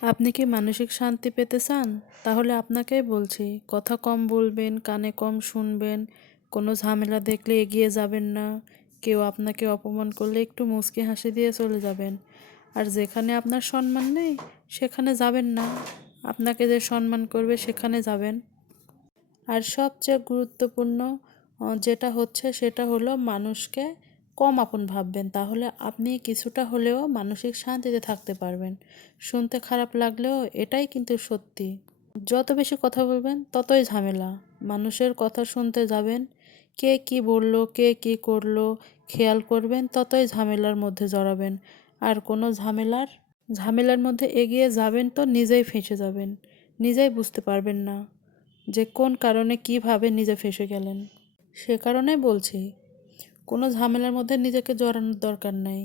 আপনি কি মানসিক শান্তি পেতে চান? তাহলে আপনাকেই বলছি, কথা কম বলবেন, কানে কম শুনবেন, কোনো ঝামেলা দেখলে এগিয়ে যাবেন না, কেউ আপনাকে অপমান করলে একটু মুচকি হাসি দিয়ে চলে যাবেন। আর যেখানে আপনার সম্মান নেই সেখানে যাবেন না, আপনাকে যে সম্মান করবে সেখানে যাবেন। আর সবচেয়ে গুরুত্বপূর্ণ যেটা হচ্ছে সেটা হলো মানুষকে কম আপন ভাববেন, তাহলে আপনি কিছুটা হলেও মানসিক শান্তিতে থাকতে পারবেন। শুনতে খারাপ লাগলেও এটাই কিন্তু সত্যি। যত বেশি কথা বলবেন ততই ঝামেলা। মানুষের কথা শুনতে যাবেন, কে কি বলল, কে কি করলো খেয়াল করবেন, ততই ঝামেলার মধ্যে জড়াবেন। আর কোনো ঝামেলার মধ্যে এগিয়ে যাবেন তো নিজেই ফেঁসে যাবেন, নিজেই বুঝতে পারবেন না যে কোন কারণে কিভাবে নিজে ফেঁসে গেলেন। সে কারণে বলছি, কোনো ঝামেলার মধ্যে নিজেকে জড়ানোর দরকার নাই।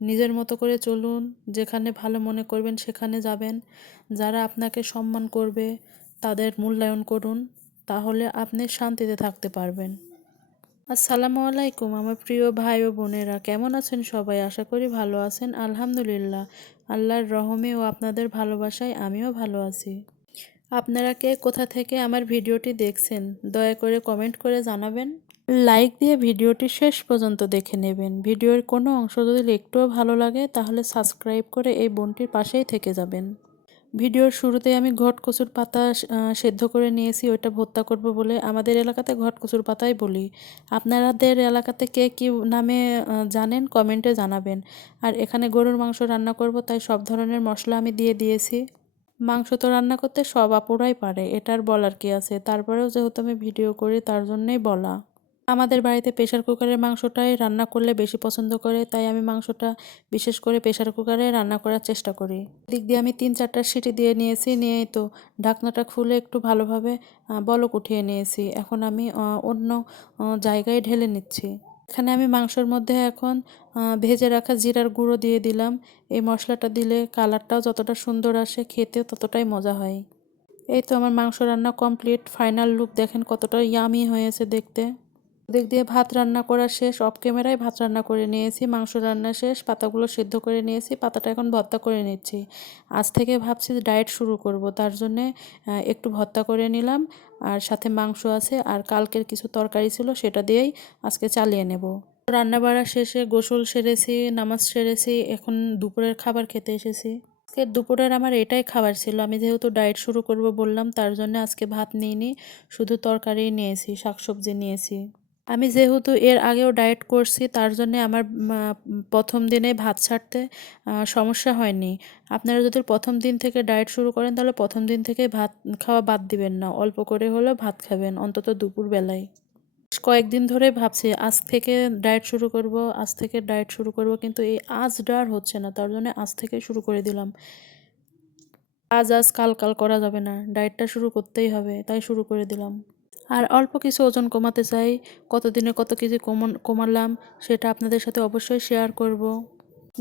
নিজের মতো করে চলুন, যেখানে ভালো মনে করবেন সেখানে যাবেন। যারা আপনাকে সম্মান করবে তাদের মূল্যায়ন করুন, তাহলে আপনি শান্তিতে থাকতে পারবেন। আসসালামু আলাইকুম আমার প্রিয় ভাই ও বোনেরা, কেমন আছেন সবাই? আশা করি ভালো আছেন। আলহামদুলিল্লাহ, আল্লাহর রহমে ও আপনাদের ভালোবাসায় আমিও ভালো আছি। আপনারা কে কোথা থেকে আমার ভিডিওটি দেখছেন দয়া করে কমেন্ট করে জানাবেন। লাইক দিয়ে ভিডিওটি শেষ পর্যন্ত দেখে নেবেন। ভিডিওর কোনো অংশ যদি একটুও ভালো লাগে তাহলে সাবস্ক্রাইব করে এই বোনটির পাশেই থেকে যাবেন। ভিডিওর শুরুতে আমি ঘটকচুর পাতা সেদ্ধ করে নিয়েছি, ওইটা ভর্তা করব বলে। আমাদের এলাকাতে ঘটকচুর পাতাই বলি, আপনাদের এলাকাতে কে কী নামে জানেন কমেন্টে জানাবেন। আর এখানে গরুর মাংস রান্না করব, তাই সব ধরনের মশলা আমি দিয়ে দিয়েছি। মাংস তো রান্না করতে সব আপুরাই পারে, এটার বলার কি আছে, তারপরেও যেহেতু আমি ভিডিও করি তার জন্যই বলা। আমাদের বাড়িতে প্রেশার কুকারের মাংসটাই রান্না করলে বেশি পছন্দ করে, তাই আমি মাংসটা বিশেষ করে প্রেশার কুকারে রান্না করার চেষ্টা করি। দিক দিয়ে আমি 3-4টা সিটি দিয়ে নিয়েছি, নিয়েই তো ঢাকনাটা খুলে একটু ভালোভাবে বলক উঠিয়ে নিয়েছি। এখন আমি অন্য জায়গায় ঢেলে নিচ্ছি। এখানে আমি মাংসের মধ্যে এখন ভেজে রাখা জিরার গুঁড়ো দিয়ে দিলাম। এই মশলাটা দিলে কালারটাও যতটা সুন্দর আসে, খেতেও ততটাই মজা হয়। এই তো আমার মাংস রান্না কমপ্লিট, ফাইনাল লুক দেখেন কতটা ইয়ামি হয়েছে দেখতে। দিক দিয়ে ভাত রান্না করা শেষ, অফ ক্যামেরায় ভাত রান্না করে নিয়েছি, মাংস রান্না শেষ, পাতাগুলো সিদ্ধ করে নিয়েছি, পাতাটা এখন ভর্তা করে নিচ্ছি। আজ থেকে ভাবছি ডায়েট শুরু করব, তার জন্যে একটু ভর্তা করে নিলাম। আর সাথে মাংস আছে, আর কালকের কিছু তরকারি ছিল সেটা দিয়েই আজকে চালিয়ে নেব। রান্না বাড়া শেষে গোসল সেরেছি, নামাজ সেরেছি, এখন দুপুরের খাবার খেতে এসেছি। আজকে দুপুরের আমার এটাই খাবার ছিল। আমি যেহেতু ডায়েট শুরু করব বললাম, তার জন্য আজকে ভাত নিইনি, শুধু তরকারি নিয়েছি, শাকসবজি নিয়েছি। আমি যেহেতু এর আগেও ডায়েট করছি তার জন্য আমার প্রথম দিনে ভাত ছাড়তে সমস্যা হয়নি। আপনারা যদি প্রথম দিন থেকে ডায়েট শুরু করেন তাহলে প্রথম দিন থেকে ভাত খাওয়া বাদ দিবেন না, অল্প করে হলেও ভাত খাবেন অন্তত দুপুরবেলায়। কয়েকদিন ধরে ভাবছি আজ থেকে ডায়েট শুরু করব, আজ থেকে ডায়েট শুরু করব, কিন্তু এই আজটা আর হচ্ছে না, তার জন্য আজ থেকে শুরু করে দিলাম। আজ কাল কাল করা যাবে না, ডায়েটটা শুরু করতেই হবে, তাই শুরু করে দিলাম। আর অল্প কিছু ওজন কমাতে চাই, কতদিনে কত কেজি কমালাম সেটা আপনাদের সাথে অবশ্যই শেয়ার করব।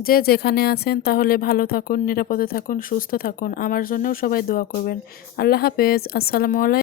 যে যেখানে আছেন তাহলে ভালো থাকুন, নিরাপদে থাকুন, সুস্থ থাকুন। আমার জন্যও সবাই দোয়া করবেন। আল্লাহ হাফেজ। আসসালামু আলাইকুম।